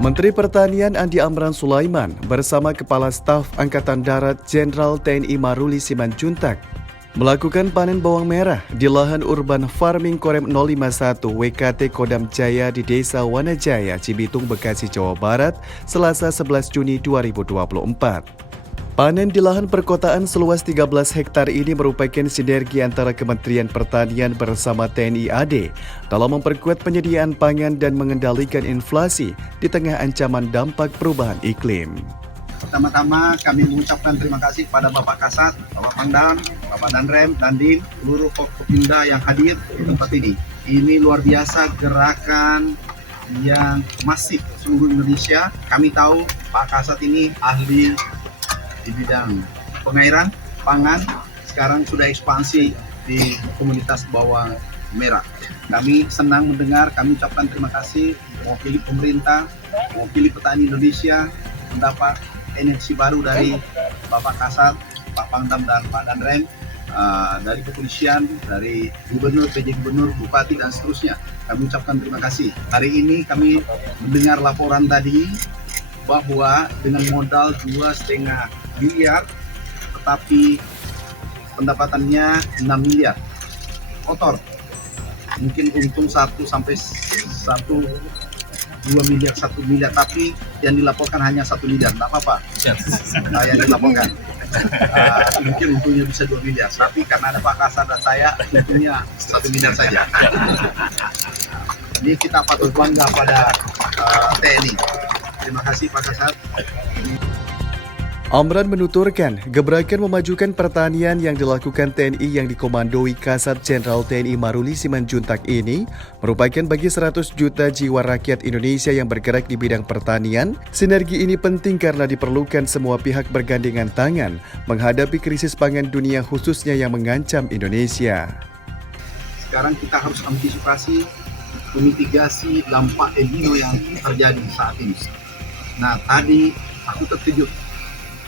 Menteri Pertanian Andi Amran Sulaiman bersama Kepala Staf Angkatan Darat Jenderal TNI Maruli Simanjuntak melakukan panen bawang merah di lahan urban farming Korem 051 WKT Kodam Jaya di Desa Wanajaya, Cibitung, Bekasi, Jawa Barat, Selasa 11 Juni 2024. Panen di lahan perkotaan seluas 13 hektar ini merupakan sinergi antara Kementerian Pertanian bersama TNI AD dalam memperkuat penyediaan pangan dan mengendalikan inflasi di tengah ancaman dampak perubahan iklim. Pertama-tama kami mengucapkan terima kasih kepada Bapak Kasat, Bapak Pangdam, Bapak Danrem, Dandim, seluruh Forkopimda yang hadir di tempat ini. Ini luar biasa gerakan yang masif seluruh Indonesia. Kami tahu Pak Kasat ini ahli di bidang pengairan, pangan, sekarang sudah ekspansi di komunitas bawang merah. Kami senang mendengar, kami ucapkan terima kasih mewakili pemerintah, mewakili petani Indonesia mendapat energi baru dari Bapak Kasat, Pak Pangdam dan Pak Danrem, dari kepolisian, dari gubernur, PJ Gubernur, Bupati dan seterusnya. Kami ucapkan terima kasih. Hari ini kami mendengar laporan tadi bahwa dengan modal 2,5 miliar, tetapi pendapatannya 6 miliar. Kotor. Mungkin untung 1 sampai 2 miliar, 1 miliar, tapi yang dilaporkan hanya 1 miliar. Tidak apa-apa. Yang dilaporkan. Mungkin untungnya bisa 2 miliar, tapi karena ada Pak Kasar dan saya, untungnya 1 miliar saja. Jadi kita patut bangga pada TNI. Terima kasih Pak Kasar. Amran menuturkan, gebrakan memajukan pertanian yang dilakukan TNI yang dikomandoi Kasat Jenderal TNI Maruli Simanjuntak ini merupakan bagi 100 juta jiwa rakyat Indonesia yang bergerak di bidang pertanian. Sinergi ini penting karena diperlukan semua pihak bergandengan tangan menghadapi krisis pangan dunia khususnya yang mengancam Indonesia. Sekarang kita harus antisipasi mitigasi dampak El Nino yang terjadi saat ini. Nah, tadi aku terkejut.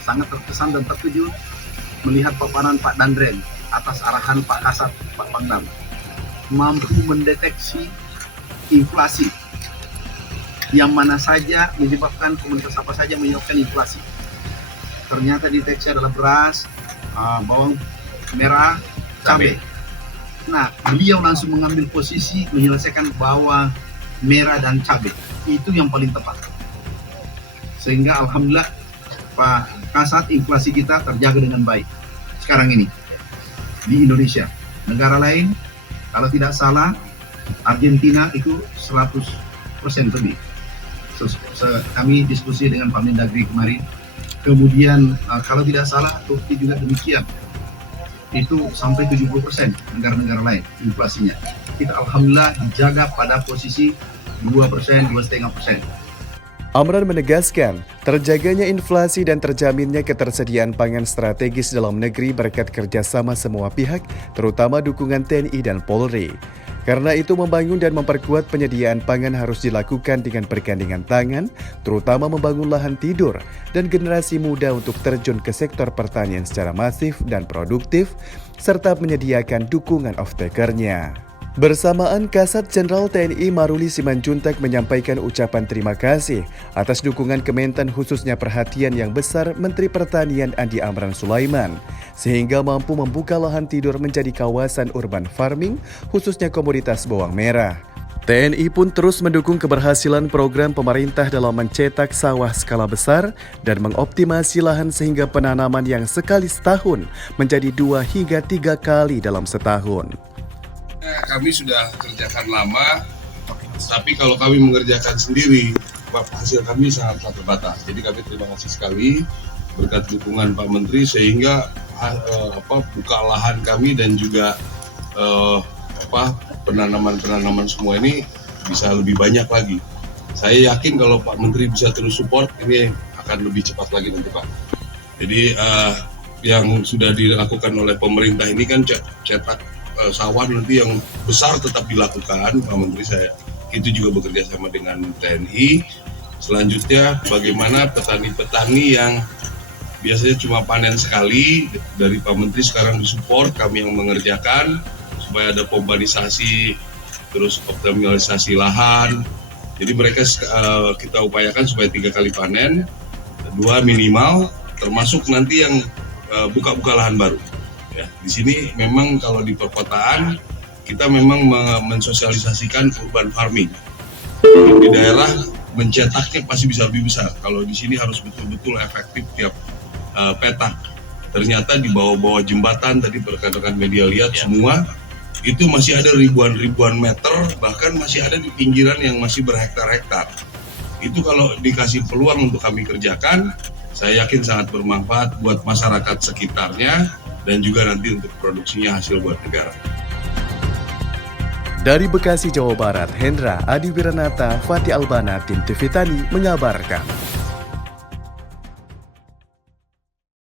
Sangat terkesan dan terkejut melihat paparan Pak Danrem atas arahan Pak Kasat, Pak Pangdam, mampu mendeteksi inflasi yang mana saja menyebabkan komunitas apa saja menyebabkan inflasi. Ternyata deteksi adalah beras, bawang merah, cabai. Nah, beliau langsung mengambil posisi menyelesaikan bawang merah dan cabai. Itu yang paling tepat. Sehingga alhamdulillah Pak Kasat, inflasi kita terjaga dengan baik sekarang ini di Indonesia. Negara lain, kalau tidak salah, Argentina itu 100% lebih. Kami diskusi dengan Pak Mendagri kemarin. Kemudian kalau tidak salah, Turki juga demikian. Itu sampai 70% negara-negara lain inflasinya. Kita alhamdulillah dijaga pada posisi 2%, 2,5%. Amran menegaskan, terjaganya inflasi dan terjaminnya ketersediaan pangan strategis dalam negeri berkat kerjasama semua pihak, terutama dukungan TNI dan Polri. Karena itu membangun dan memperkuat penyediaan pangan harus dilakukan dengan bergandengan tangan, terutama membangun lahan tidur dan generasi muda untuk terjun ke sektor pertanian secara masif dan produktif, serta menyediakan dukungan off-takernya. Bersamaan, Kasat Jenderal TNI Maruli Simanjuntak menyampaikan ucapan terima kasih atas dukungan Kementan khususnya perhatian yang besar Menteri Pertanian Andi Amran Sulaiman, sehingga mampu membuka lahan tidur menjadi kawasan urban farming khususnya komoditas bawang merah. TNI pun terus mendukung keberhasilan program pemerintah dalam mencetak sawah skala besar dan mengoptimasi lahan sehingga penanaman yang sekali setahun menjadi 2 hingga 3 kali dalam setahun. Kami sudah kerjakan lama, tapi kalau kami mengerjakan sendiri, hasil kami sangat terbatas. Jadi kami terima kasih sekali berkat dukungan Pak Menteri sehingga buka lahan kami dan juga penanaman semua ini bisa lebih banyak lagi. Saya yakin kalau Pak Menteri bisa terus support, ini akan lebih cepat lagi nanti Pak. Jadi yang sudah dilakukan oleh pemerintah ini kan cetak sawah nanti yang besar tetap dilakukan Pak Menteri. Saya itu juga bekerja sama dengan TNI. Selanjutnya bagaimana petani-petani yang biasanya cuma panen sekali dari Pak Menteri sekarang disupport, kami yang mengerjakan supaya ada pembanisasi, terus optimalisasi lahan, Jadi mereka kita upayakan supaya 3 kali panen, 2 minimal, termasuk nanti yang buka-buka lahan baru. Ya, di sini memang kalau di perkotaan kita memang mensosialisasikan urban farming. Di daerah mencetaknya pasti bisa lebih besar. Kalau di sini harus betul-betul efektif tiap petak. Ternyata di bawah-bawah jembatan tadi rekan-rekan media lihat semua itu masih ada ribuan meter, bahkan masih ada di pinggiran yang masih berhektar-hektar. Itu kalau dikasih peluang untuk kami kerjakan, saya yakin sangat bermanfaat buat masyarakat sekitarnya dan juga nanti untuk produksinya hasil buat negara. Dari Bekasi, Jawa Barat, Hendra Adi Wiranata, Fatih Albana, Tim TV Tani mengabarkan.